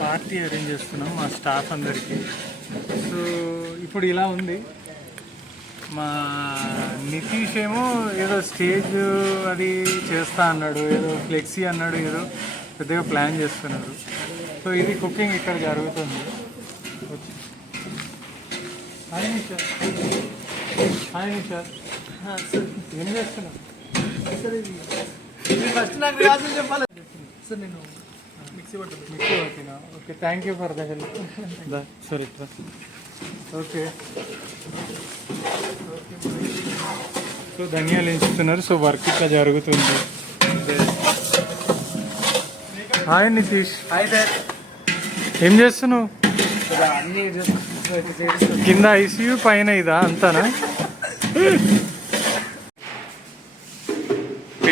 Party arrange చేస్తున్నాం మా staff అందరికీ. సో ఇప్పుడు ఇలా ఉంది. మా నితీష్ ఏమో ఏదో స్టేజ్ అది చేస్తా అన్నాడు, ఏదో ఫ్లెక్సీ అన్నాడు, ఏదో పెద్దగా ప్లాన్ చేస్తున్నారు. సో ఇది కుకింగ్ ఇక్కడ జరుగుతుంది. హాయ్ నిషా. హాయ్ నిషా, ఏం చేస్తున్నావు? ఫస్ట్ నాకు రాజు చెప్పాలి సార్. నేను మిక్సీ పట్టినా. Okay, thank you for the help. సరే ఓకే. సో ధనియాలు వేస్తున్నారు. సో వర్క్ ఇట్లా జరుగుతుంది. హాయ్ నితీష్. Hi sir. ఏం చేస్తున్నావు? కింద ఐసీయూ, పైన ఇదా అంతానా?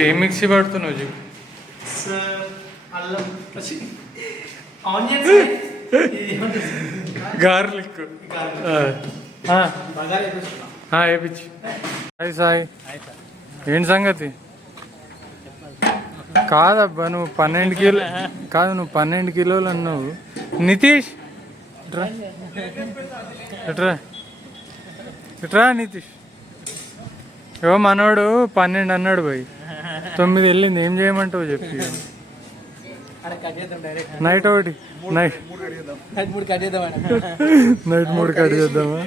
ఏం మిక్సీ పడుతున్నావు జీ? గార్లిక్ వేపించి. హాయ్ సాయి, ఏంటి సంగతి? కాదబ్బా, నువ్వు 12 కిలో కాదు, నువ్వు 12 కిలోలు అన్నావు. నితీష్ ఇట్రా నితీష్. ఏవో మనోడు 12 అన్నాడు భయ్, 9 వెళ్ళింది. ఏం చేయమంటావు చెప్పి. నైట్ ఒకటి నైట్ 3 కట్ చేద్దామా?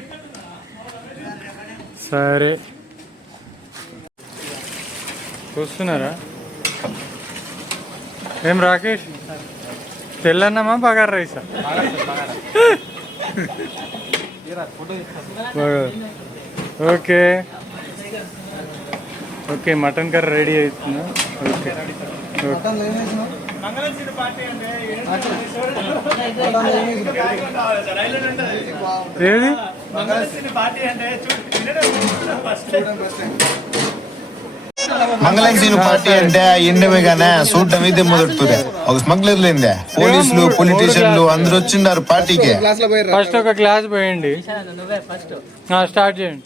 సరే, చూస్తున్నారా? ఏం రాకేష్, తెల్లన్నమా బగారా రైసా? Okay okay, mutton curry ready అవుతుందా? ఓకే. ఏది మంగళం సీను పార్టీ అంటే ఎండమేగానే చూడటం ఇదే మొదలుతుంది. ఒక స్మగ్లర్ లేదే, పోలీసులు పొలిటీషియన్లు అందరు వచ్చిండారు పార్టీకి. ఫస్ట్ ఒక క్లాస్ పోయండి, స్టార్ట్ చేయండి.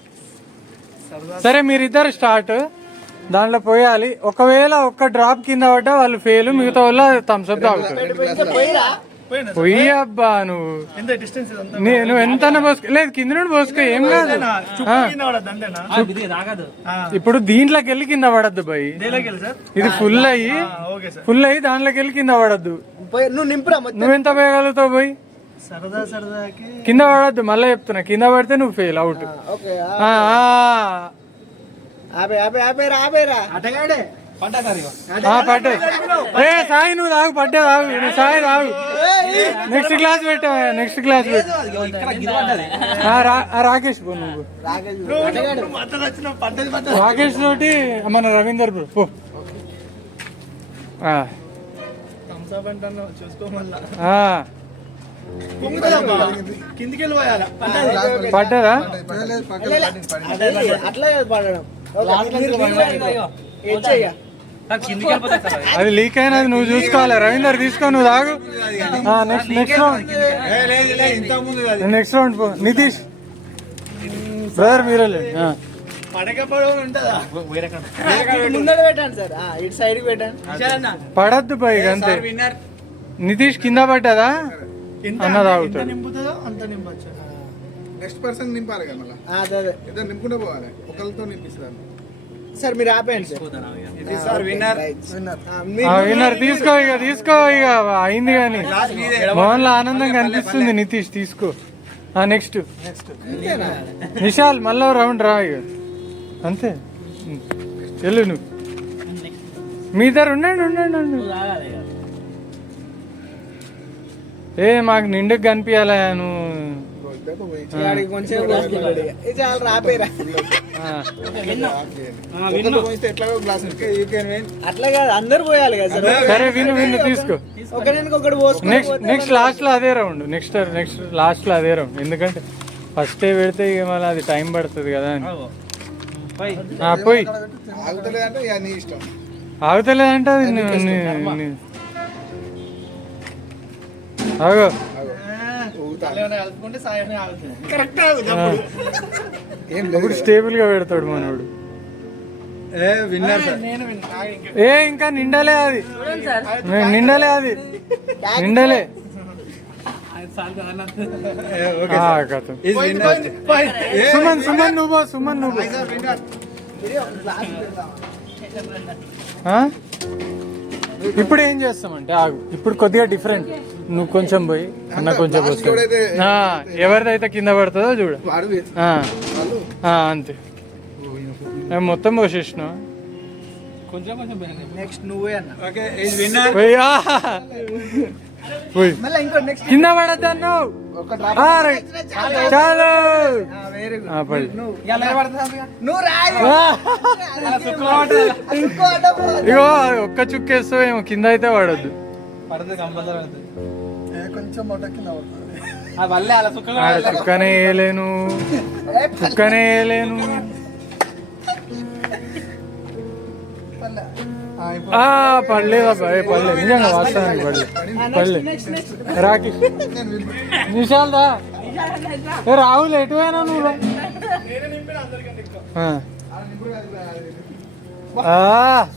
సరే మీరిద్దరు స్టార్ట్, దాంట్లో పోయాలి. ఒకవేళ ఒక్క డ్రాప్ కింద పడ్డా వాళ్ళు ఫెయిల్, మిగతా వాళ్ళు థమ్స్అప్ తాగుతారు. పోయి అబ్బా, నువ్వు ఎంత పోసుకో, లేదు కింద నుండి పోసుకో, ఏం కాదు. ఇప్పుడు దీంట్లోకి వెళ్ళి కింద పడద్దు భయ్. ఇది ఫుల్ అయ్యి దాంట్లోకి వెళ్ళి కింద పడద్దు. నువ్వెంత పోయగలుగుతావు భయ్? కింద పడద్దు, మళ్ళీ చెప్తున్నా, కింద పడితే నువ్వు ఫెయిల్, అవుట్. పడ్డే సాయి, నువ్వు తాగు, పడ్డే తాగు, సాయి తాగు. నెక్స్ట్ క్లాస్ పెట్టా, నెక్స్ట్ క్లాస్ పెట్టు. రాకేష్ పో, నువ్వు రాకేష్ తోటి మన రవీందర్ బ్రో పో. పడ్డదా? అది లీక్ అయినది, నువ్వు చూసుకోవాలి. రవీందర్ తీసుకో, నువ్వు తాగు. నెక్స్ట్ రౌండ్ పో. నితీష్ బ్రదర్ మీరే పడద్దు పై అంతే. నితీష్ కింద పడ్డదా అన్న తాగుతాడు. నెక్స్ట్ పర్సన్ నింపాలి కదా, మళ్ళీ నింపుకుంటే పోవాలి. ఒకరితో నింపిస్తారు సార్, మీరు ఆపేయండి సార్. విన్నర్ తీసుకో, ఇక తీసుకో, ఇక అయింది. కానీ మోహన్ లో ఆనందం కనిపిస్తుంది. నితీష్ తీసుకో. నెక్స్ట్ నిషాల్, మళ్ళీ రౌండ్ రా, ఇక అంతే. వెళ్ళు నువ్వు, మీ ఇద్దరు ఉండండి. మాకు నిండుకు కనిపించాలా నువ్వు? సరే విను తీసుకో. నెక్స్ట్ లాస్ట్ లో అదే రౌండ్, నెక్స్ట్ లాస్ట్ లో అదే రౌండ్. ఎందుకంటే ఫస్ట్ పెడితే ఇక మళ్ళీ అది టైం పడుతుంది కదా అని. పోయి ఆగుతలేదంటే అది ఆగో. ఇప్పుడు స్టేబుల్ గా పెడతాడు మనోడు. ఇంకా నిండలే అది, నిండలే. కథం. సుమన్ నువ్వు ఇప్పుడు ఏం చేస్తామంటే ఆగు, ఇప్పుడు కొద్దిగా డిఫరెంట్. నువ్వు కొంచెం పోయి అన్న కొంచెం వస్తుంది, ఎవరిదైతే కింద పడుతుందో చూడు. అంతే మొత్తం పోసేసిన. నెక్స్ట్ నువ్వే అన్న. కింద పడతాను చాలు. ఇగో ఒక్క చుక్కేస్తో ఏమో కింద అయితే పడద్దు. చుక్కనే వేయలేను, చుక్కనే వేయలేను. పడలేదబ్బా, పడలేదు నిజంగా, వాస్తవానికి పడలేదు. రాకేష్ నిషాల్దా రాహుల్ ఎటువైనా నువ్వు.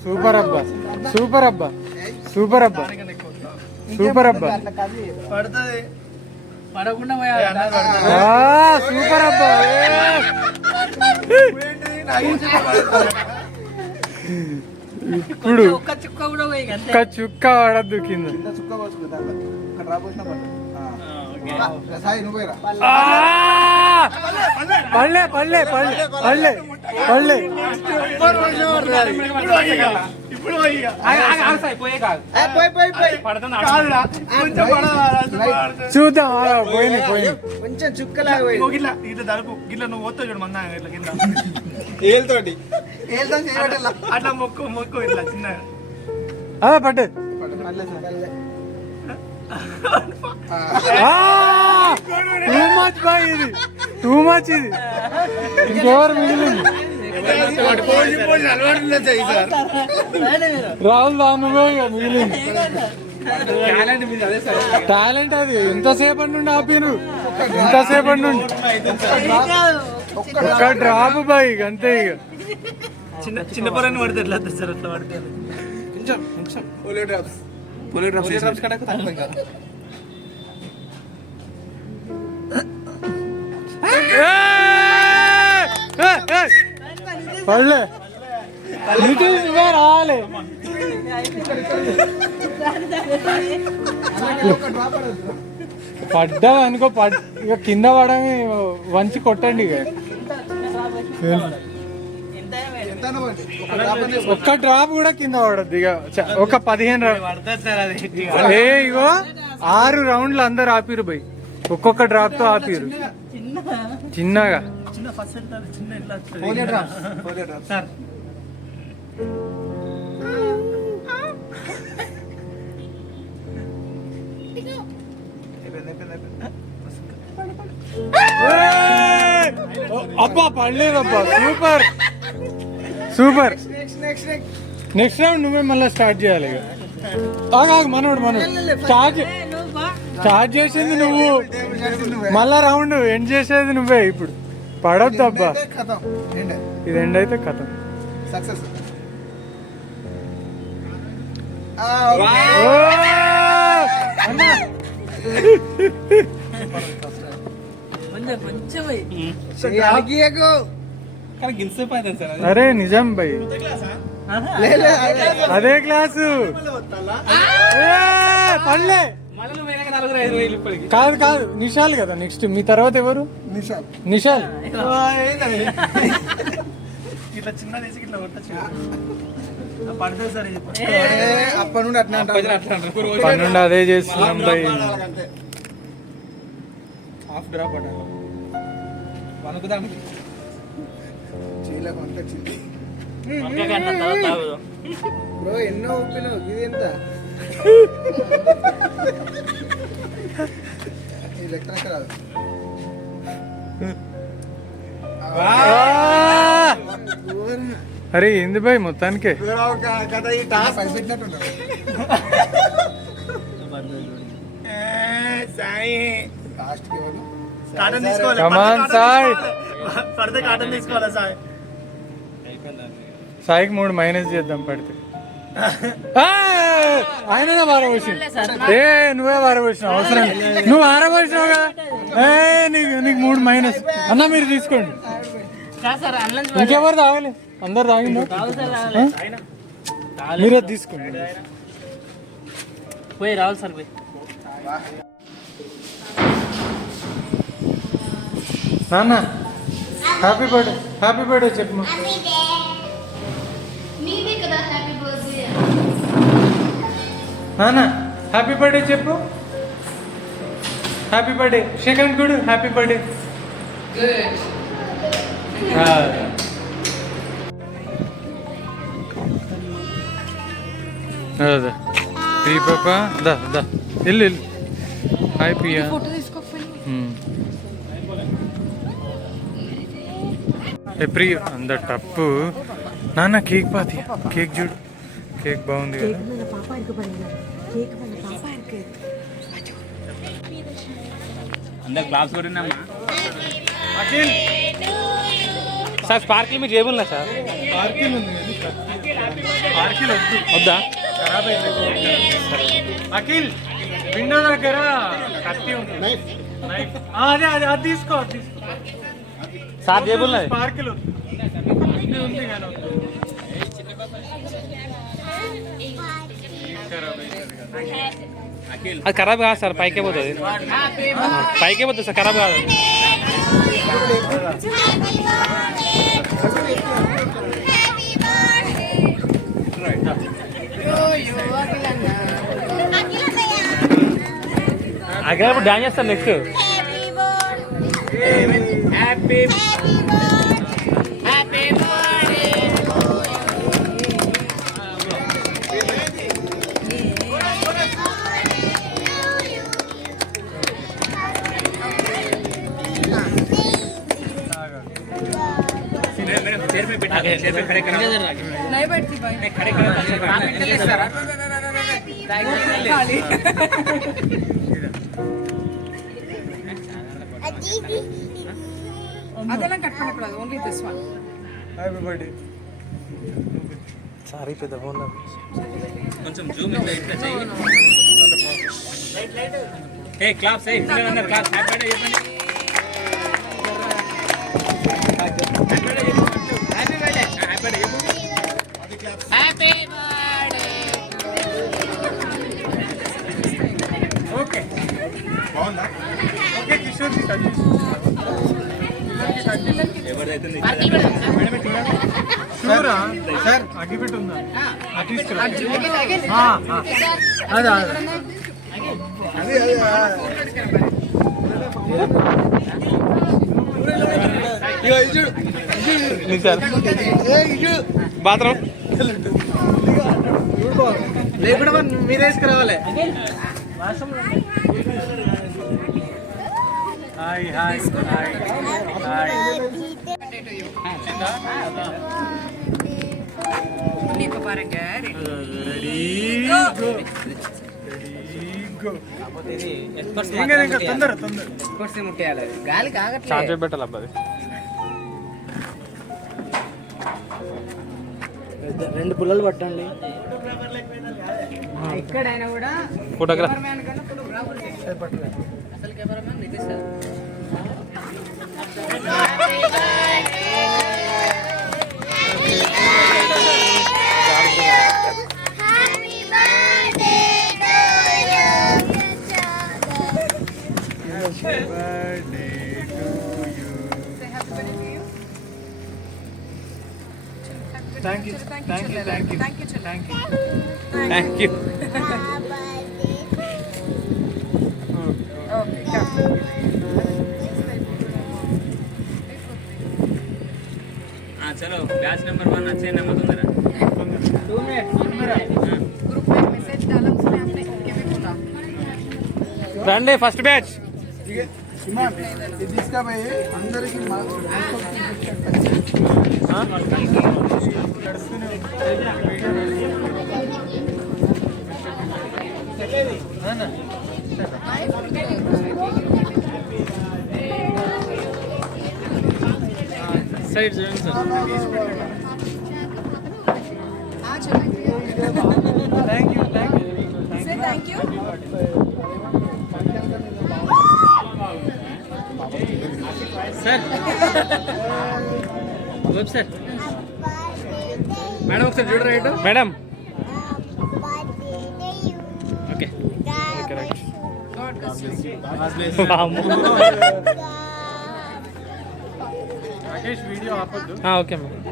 సూపర్ అబ్బా, సూపర్ అబ్బా, సూపర్ అబ్బా, సూపర్ అబ్బా, సూపర్ అబ్బా. ఇప్పుడు ఒక్క చుక్క పడద్దు కింద. పడలే పడలే పడలే పడలే పడలే. చూద్దాం, పోయినాయి పోయినాయి. కొంచెం చుక్కలాగా అట్లా మొక్కు మొక్కు ఇట్లా చిన్నగా పడ్డది. టూ మచ్ బాయ్, ఇది టూ మచ్. ఇది ఇంకెవరు మిగిలింది? రాహుల్ దానుగా మిగిలింది. టాలెంట్ అది. ఎంతసేపటి నుండి ఆపిరు, ఎంతసేపటి నుండి. ఒక్క డ్రాప్ బాయ్ అంతే. ఇక చిన్న చిన్న పొరని పడితే ఎట్లా సార్? అట్లా పడితే కొంచెం కొంచెం పోలియో డ్రాప్స్ పడలే. రాలే పడ్డా అనుకో. ఇక కింద పడని వంచి కొట్టండి. ఇక ఒక్క డ్రాప్ కూడా కింద పడద్దు. ఇక ఒక 15 ఇగో 6 రౌండ్లు అందరు ఆపిరు బై. ఒక్కొక్క డ్రాప్ తో ఆపిరు చిన్నగా. అబ్బా పడలేదబ్బా, సూపర్ సూపర్. నెక్స్ట్ రౌండ్ నువ్వే మళ్ళీ స్టార్ట్ చేయాలి. ఇక మనోడు స్టార్ట్ చేసింది నువ్వు, మళ్ళా రౌండ్ ఎండ్ చేసేది నువ్వే. ఇప్పుడు పడొద్దు అబ్బా, ఇది ఎండ్ అయితే కథం. సక్సెస్. అరే నిజం భయ్, అదే క్లాసు. పడలే కాదు కాదు, నిషాల్ కదా నెక్స్ట్. మీ తర్వాత ఎవరు? నిషాల్. పన్నెండు అదే చేస్తున్నాం భయ్. హాఫ్ డ్రాప్ పడాలి వనుకుదానికి. బ్రో ఎన్నో ఊపినావు, ఇది ఎంత? ఇది లెక్కనక్క రాదు. అరే ఏంది భయ్ మొత్తానికి? సాయికి 3 మైనస్ చేద్దాం పడితే. ఆయననే పారబోసిండు. ఏ నువ్వే పారబోసినావు, అవసరం నువ్వు పారబోసినావు కదా. నీకు 3 మైనస్ అన్న. మీరు తీసుకోండి. ఇంకెవరు తాగలే, అందరు తాగిండు. మీరే తీసుకోండి. పోయి రావాలి సార్ పోయి. నాన్న హ్యాపీ బర్త్డే చెప్పు. నాన్న హ్యాపీ బర్త్డే చెప్పు. Happy birthday second good. Happy birthday. అదే ప్రియ పాప దా వెళ్ళు. హాయ్ ప్రియా. ప్రియ అంద టప్పు. నాన్న కేక్ పాతి. కేక్ చూడు, కేక్ బాగుంది కదా. అందరు క్లాస్ కొట్టినామా సార్? స్పార్కిల్ మీకు జేబుల్ సార్? పార్కిల్ ఉంది, పార్కిల్ వద్దా? అఖిల్ విండో దగ్గర కత్తి ఉంది. అదే అదే అది తీసుకో. సార్ జేబుల్ పార్కిల్ ఉంది కానీ అది ఖరాబ్ కాదు సార్, పైకే పోతుంది. పైకే పోతుంది సార్, ఖరాబ్ కాదు. అక్కడ ఇప్పుడు డాన్స్ చేస్తాను నెక్స్ట్. ಅದೆಲ್ಲ ಕಟ್ ಮಾಡக்கூடாது, only this one. Happy birthday. Sorry పెద్ద ఫోన్ కొంచెం జూమ్ ఇట్లా చెయ్యి. ఏ క్లాప్స్ ఏ పిల్లలందరూ క్లాప్స్. హ్యాపీ బర్త్డే చెప్పండి. హ్యాపీ బర్త్డే చెప్పు. Happy birthday. ఓకే బాగుందా? ఓకే కిషోర్ షూరా సార్? అగ్గిపెట్టి ఉందా? అది తీసుకురా. అదే బాత్రూమ్ లేకుండా మీరు వేసుకురావాలి. Hi hi hi hi. నీకు పారంగా రెడీ గో. ఇంకా తొందర ముట్టేయాలి, గాలి కాగట్లేదు. చార్జర్ పెట్టాలి అబ్బాయి. 2 పుల్లలు పట్టండి. ఎక్కడైనా కూడా ఫోటోగ్రాఫ్ కెమెరామ్యాన్ కన్నా ఫోటోగ్రాఫర్ అసలు కెమెరామ్యాన్ నిజే sir. Thank you thank you thank you thank you thank you. Thank you. చలో బ్యాచ్ నెంబర్ 1 अच्छे नंबर तोंदरा 2 मिनट ग्रुप में मैसेज डाला उसने आपने ओके भी बोला. రండి ఫస్ట్ బ్యాచ్. ఇది తీసుకపోయి అందరికి సైడ్ చేయండి సార్. हाँ चलो. Thank you thank you. Thank you. Sir గోప్ సార్ మేడం ఒకసారి చూడరా right madam okay Rakesh video ఆపొద్దు. Okay madam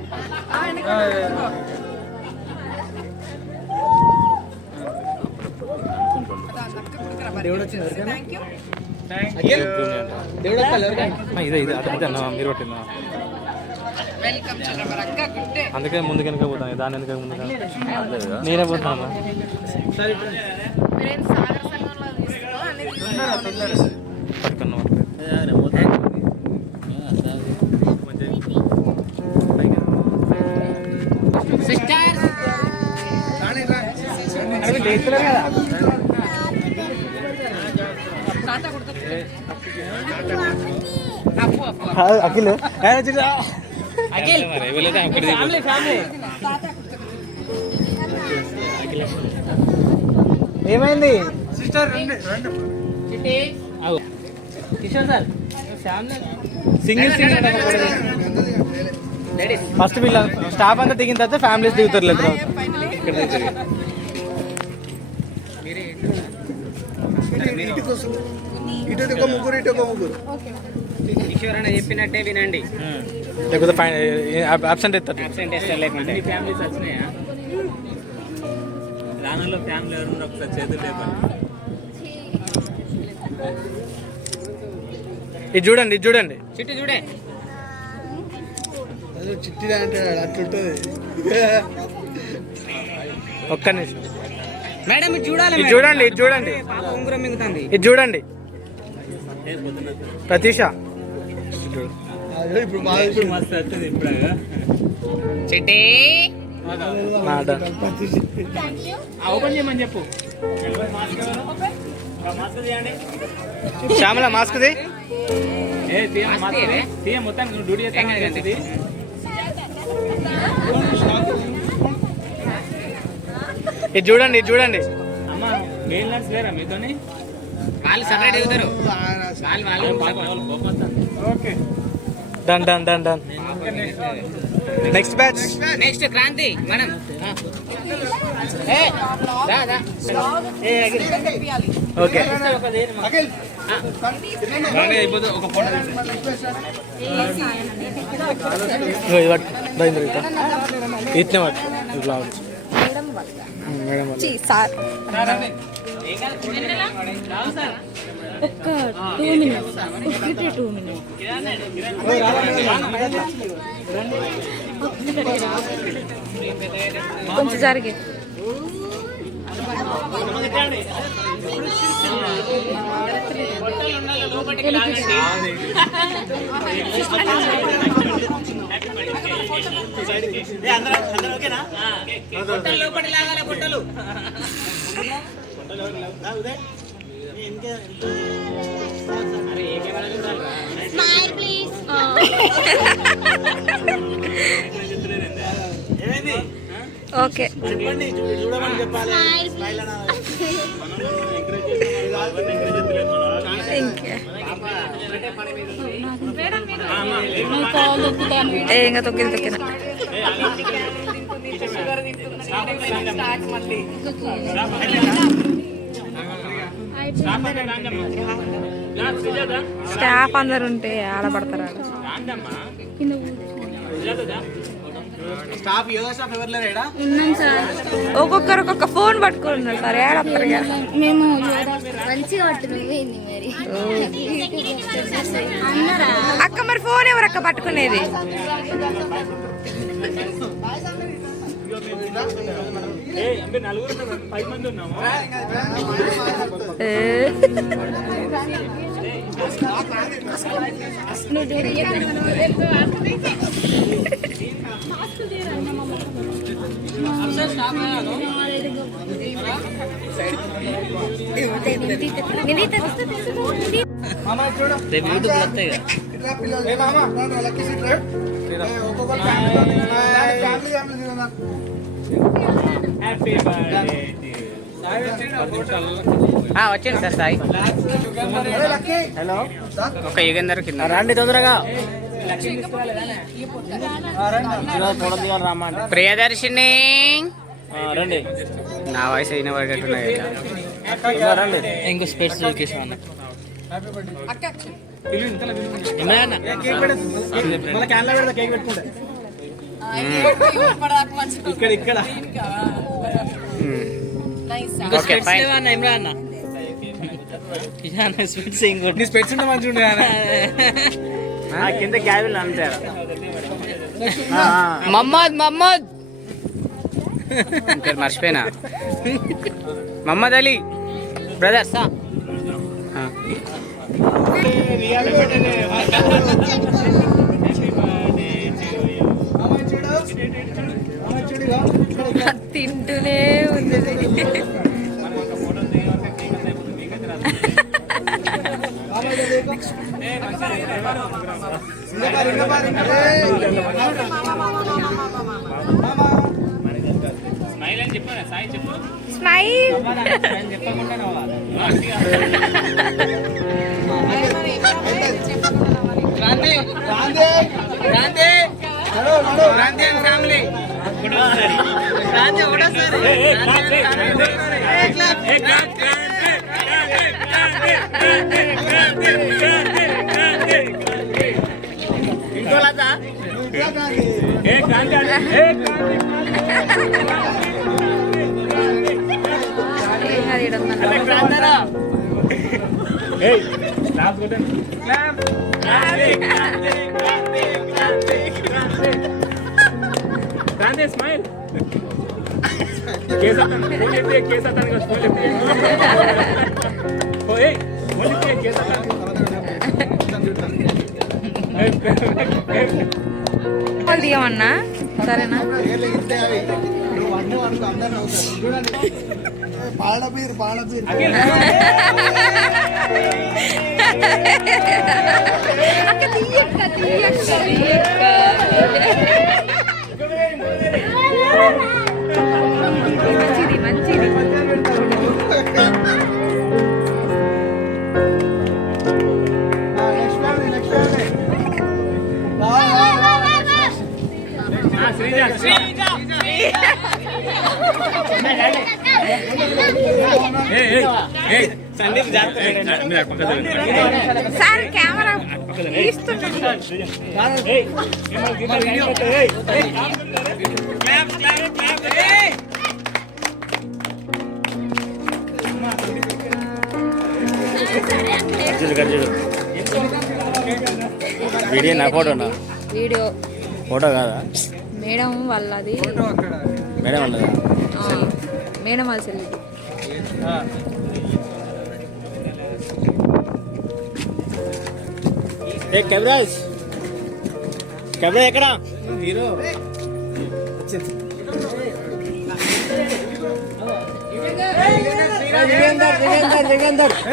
thank you. ఇదే అటు అన్న మీరు పట్టిందా వెల్కమ్ చిన్నమ్మ అక్క, గుడ్ డే. అందుకే ముందు వెనక పోతాను దాని వెనక ముందు నేనే పోతాను మీరేం సాగర సంఘంలో తీసుకున్నారో అన్ని తీసుకున్నారో. పట్టుకున్నా అఖిల్ ఏమైంది సిస్టర్? సింగిల్ సింగిల్ ఫస్ట్ వీళ్ళ స్టాఫ్ అంతా దిగిన తర్వాత ఫ్యామిలీస్ దిగుతారు లేదు ఇక్కడ దిగుతారు ఇటు ఒక ముగ్గురు, ఇటు ఒక ముగ్గురు. ఈశ్వరన్న చెప్పినట్టే వినండి లేకపోతే అబ్సెంట్ అవుతారు. అన్ని ఫ్యామిలీస్ వచ్చినాయా రానుల్లో ఫ్యామిలీ ఎవరు ఒకసారి చేతులు లేపండి ఇది చూడండి ఇది చూడండి చిట్టు చూడే చిట్టిదా అంటే అట్లుంటది. ఒక్క నిమిషం మేడం ఇది చూడాలి ఇది చూడండి ఇది చూడండి పాప ఉంగరం మింగుతుంది ఇది చూడండి ప్రతీష ఇప్పుడు బాగా మస్తు వస్తుంది ఇప్పుడు చిట్టి ఓపెన్ చేయమని చెప్పు శ్యామల మాస్క్ది మొత్తం డ్యూటీ చేస్తాను ఇది చూడండి ఇది చూడండి అమ్మా మెయిన్ నర్స్ లేరా మీతోని వాళ్ళు సపరేట్ అవుతారు okay done done done done next batch next Kranthi madam okay అయిపోతుంది ఒక ఫోటో ఇట్నే పట్టు ఇట్లా మేడం చి సార్ ఒక్క 2 minutes ఒక్కటే 2 minutes కొంచెం జరిగే లోపలి లాగాల గుట్టలు స్మైల్ ప్లీజ్ ఓకే ఇంకా తొక్కింది తొక్కింది స్టాఫ్ అందరు ఉంటే ఆడపడతారు స్టాఫ్ యోగా స్టాఫ్ ఎవరు లేరా? ఉన్నాం సార్. ఒక్కొక్కరు ఒక్కొక్క ఫోన్ పట్టుకున్నారు సార్ ఏడతారు మేము మంచిగా పట్టుకుని మరి అందరా అక్క మరి ఫోన్ ఎవరు అక్క పట్టుకునేది నలుగురు 5 మంది ఉన్నాము హ్యాపీ బర్త్డే వచ్చింది సార్ సాయి. హలో ఒక యుగంధర్ కింద రండి తొందరగా. ప్రియదర్శిని రండి. నా వయసు అయిన పడేట్టున్నాయి. ఇంకో స్పెట్స్ చూసి ఇక్కడ స్పెట్స్ ఉంటే మంచిగా కింద క్యాబిన్ అంటారు. మహమ్మద్ పేరు మర్చిపోయినా. మహమ్మద్ అలీ బ్రదర్స్. తింటూనే ఉంది. స్మైల్ అని చెప్పారా సాయి చెప్పు. స్మైల్. Family smile. దిగమన్నా సరేనా? మంచిది మంచిది. సార్ కెమెరా వీడియో నా ఫోటోనా? వీడియో ఫోటో కాదా? మేడం వాళ్ళది. మేడం వాళ్ళదా? మేడం వాళ్ళ చెల్లి. కెమెరాజ్ కెమెరా ఎక్కడ? హీరో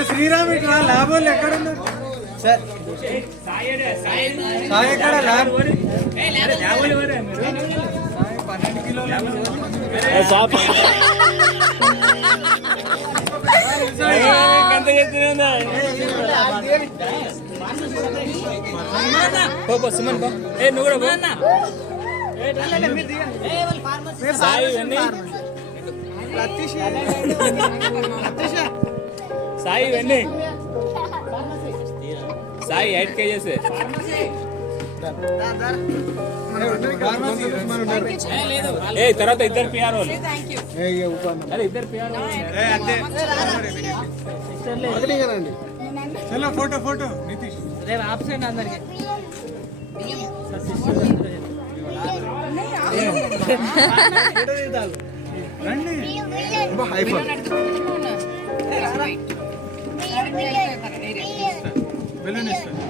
శ్రీరామ్ ఇట్లా ల్యాబ్ వాళ్ళు ఎక్కడ ఉన్నారు సార్? సాయి ఎక్కడ ల్యాబ్? 12 కిలోలు సుమన్ బా. నువ్వు కూడా బా. సాయి ఇవన్నీ సాయి ఇవన్నీ సాయి 8 kgs. తర్వాత ఇద్దరు పిఆర్ వాళ్ళు. ఇద్దరు పిఆర్ చలో ఫోటో ఫోటో నితీష్. ఆప్షన్ అందరికి రండి. బెలూన్ ఇస్తాను.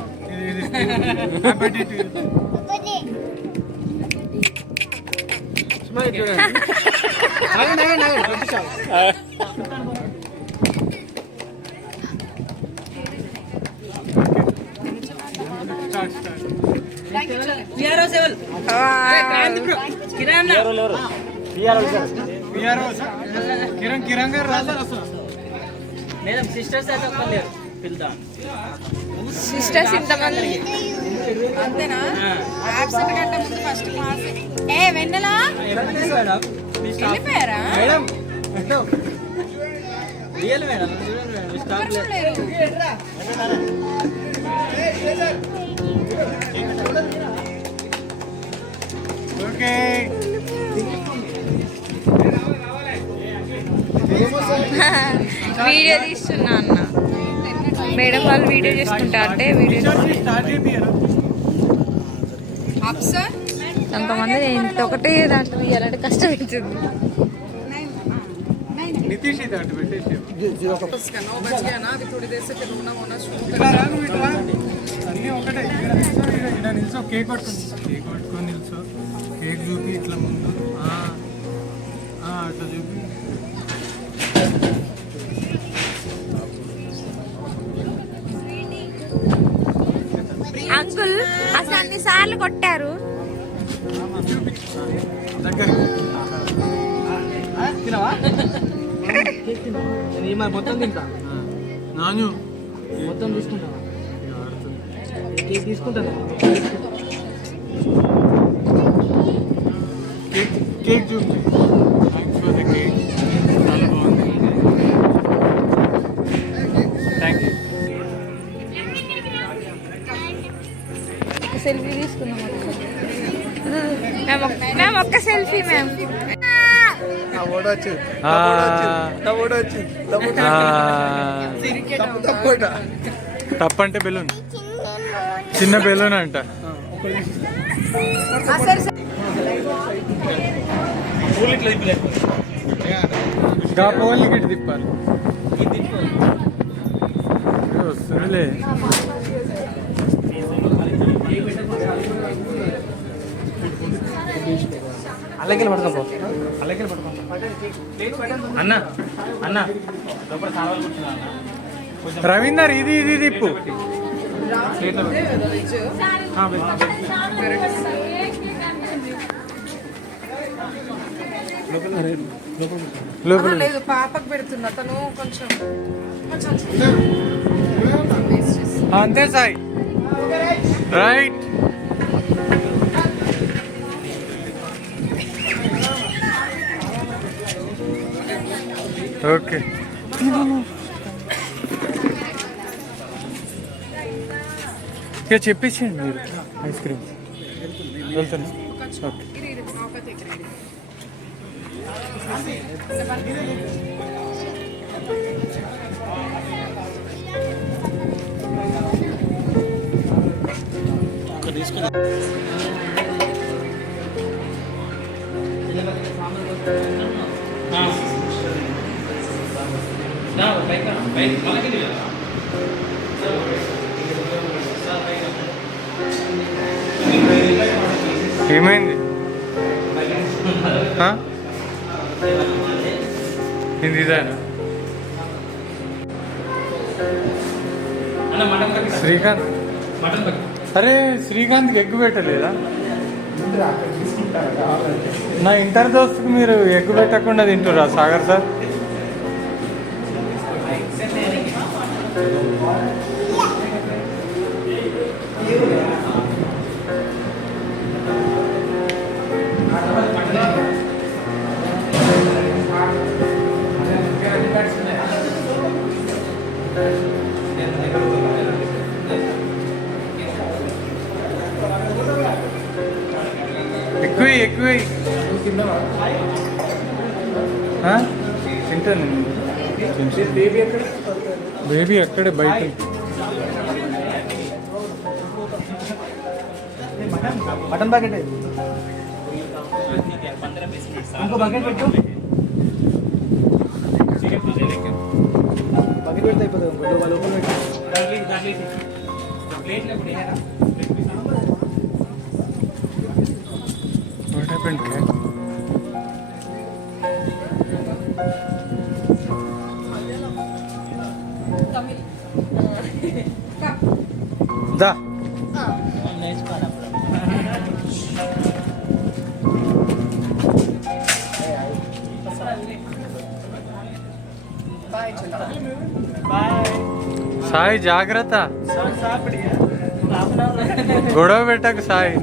ఎవరు కిరణ్ కిరణ్ గారు రాసారు మేడం సిస్టర్స్ అయితే ఒక్కలేరు పిలుదా సిస్టర్స్ ఇంతమంది అంతేనా యాబ్సెంట్ కంటే ముందు ఫస్ట్ క్లాస్ ఏ వెన్నెలా వెళ్ళిపోయారా రియల్ మేడం చూడండి మేడం స్టాప్ లేరు. ఓకే వీడియో తీస్తున్నా అన్న మేడం వాళ్ళు వీడియో చేసుకుంటా అంటే వీడియో స్టార్ట్ చేపియరా కొంతమంది ఇంత ఒకటే దాంట్లో తీయాలంటే కష్టం అవుతుంది. నితీష్ ఇది అటు పెట్టేసి అన్నీ ఒకటే ఇలా నిల్చో కేక్ పట్టుకొని నిల్చో కేక్ చూపి ఇట్లా ముందు అట్లా చూపి అంకుల్ అసలు అన్ని సార్లు కొట్టారు. దగ్గరికి తినవా మొత్తం తింటా నాను మొత్తం తీసుకుంటావా కేక్ తీసుకుంటాను కేక్ చూపి థ్యాంక్స్ ఫర్ ద కేక్ చాలా బాగుంది థ్యాంక్ యూ సెల్ఫీ తీసుకున్నాం మ్యామ్ ఒక్క సెల్ఫీ మ్యామ్. తప్పంటే బెలూన్ చిన్న బెలూన్ అంట గా పోల్ని గిట్ తిప్పాలి వస్తుందిలే అలాగే పడుకో అలాగే పడుకో అన్న అన్న లోపల సాల్వాలు కూర్చున్నా అన్న రవీందర్ ఇది ఇది తిప్పు లోపల లేదు పాపకు పెడుతున్నా తను కొంచెం అంతే సాయి రైట్ ఓకే ఇక చెప్పేసేయండి మీరు ఐస్ క్రీమ్ వెళ్తున్నా ఓకే ఏమైంది ఇది ఇదేనా శ్రీకాంత్ అరే శ్రీకాంత్కి ఎగ్గు పెట్టలేదా నా ఇంటర్ దోస్తుకు మీరు ఎగ్గు పెట్టకుండా తింటురా సాగర్ సార్ ఎక్కువ తింటాను బేబీ అక్కడే బయట మటన్ ప్యాకెట్ ఇంకో బకెట్ పెట్టు బకెట్ పెడితే అయిపోతుంది ఇంకో లోపల పెట్టు What happened, cat? Da. Sai జాగ్రత్త, గొడవ పెట్టకు సాయి.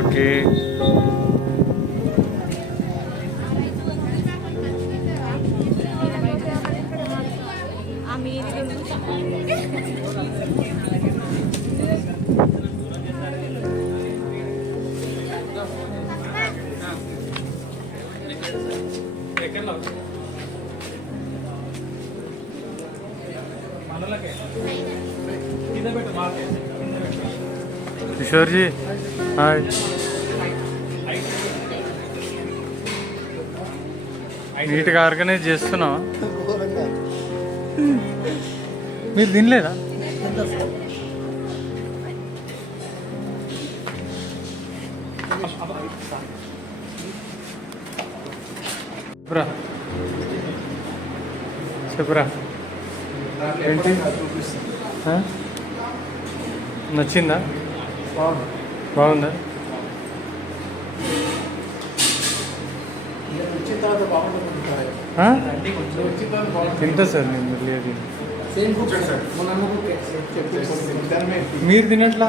ఓకే. కిషోర్ జీ హాయ్. నీట్గా ఆర్గనైజ్ చేస్తున్నావా? మీరు తినలేదా? చెప్పురా చెప్పురా ఏంటి? నచ్చిందా? బాగుందా? తింటా సార్ నేను లేదు. మీరు తినట్లా?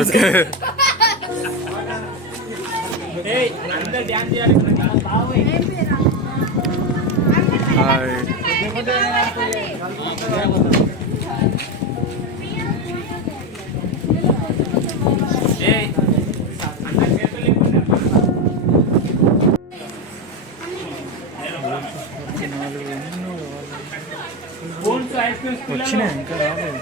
ఓకే. అందరు డ్యాన్స్ చేయాలి. హాయ్. వచ్చినాయి ఇంకా రాలేదు.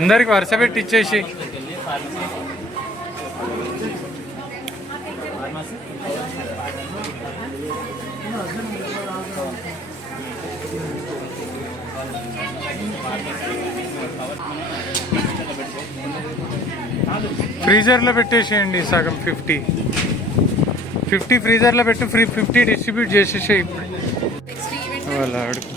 అందరికి వరుస పెట్టి ఇచ్చేసి. ఫ్రీజర్లో పెట్టేసేయండి సగం. 50 ఫ్రీజర్లో పెట్టి 50 డిస్ట్రిబ్యూట్ చేసేసే ఇప్పుడు. వాళ్ళ అడుగు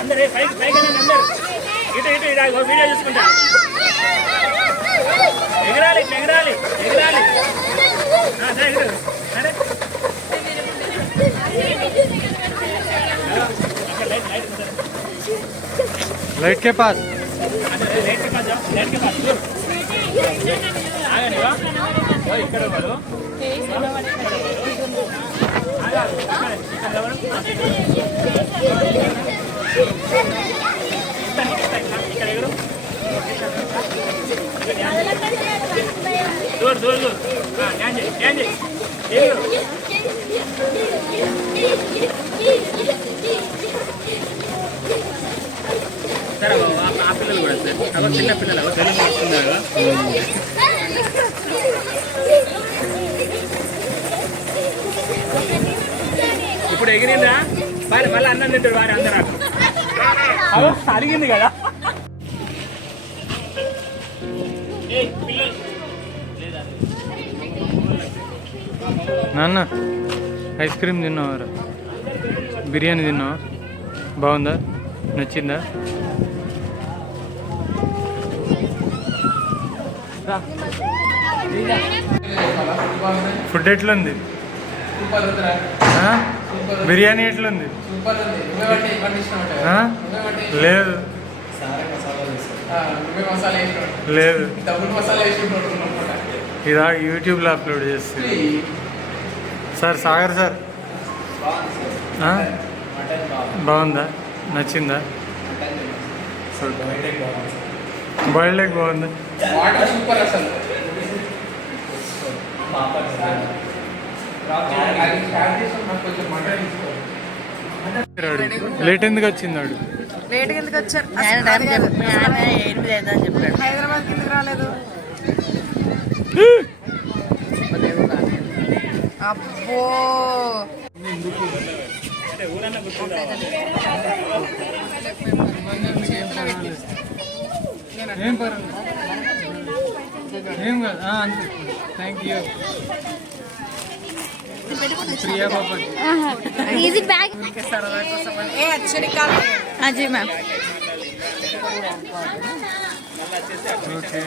అందరూ పైకి అందరు ఇటు వీడియో చూసుకుంటా. ఎగరాలి ఎగరాలి ఎగరాలి. लाइट के पास ఇక్కడ వాళ్ళు దూర్ దూర్ దూర్ ధ్యాన్ చేయి సరే బాబు ఆ పిల్లలు కూడా సార్ అవ చిన్న పిల్లలు అవ తెలుగు వస్తున్నారు. ఇప్పుడు ఎగిరిందా వారి మళ్ళీ అన్నం తింటారు వారి అందరూ అడిగింది కదా. నాన్న ఐస్ క్రీమ్ తిన్నావారా? బిర్యానీ తిన్నావా? బాగుందా? నచ్చిందా? ఫుడ్ ఎట్లుంది? బిర్యానీ ఎట్లుంది? లేదు నువ్వే మసాలా వేసినాడు లేదు డబ్బులు మసాలా వేసినాడు ఇదా యూట్యూబ్లో అప్లోడ్ చేస్తుంది సార్ సాగర్ సార్ ఆ? బాగుందా నచ్చిందా బాయిల్డ్ ఎగ్ బాగుందా వాటర్ సూపర్ అసలు కొంచెం మటన్ లేట్ ఎందుకు వచ్చింది వాడు లేట్గా ఎందుకు వచ్చారు హైదరాబాద్ ఎందుకు రాలేదు అబ్బో ఏం పర్వాలేదు ఏం కాదు అంతే థ్యాంక్ యూ ప్రియా బాబాకి ఈజీ బ్యాగ్ సరదా కోసం ఏ అచ్చని కాదు అజయ్ మ్యామ్ ఓకే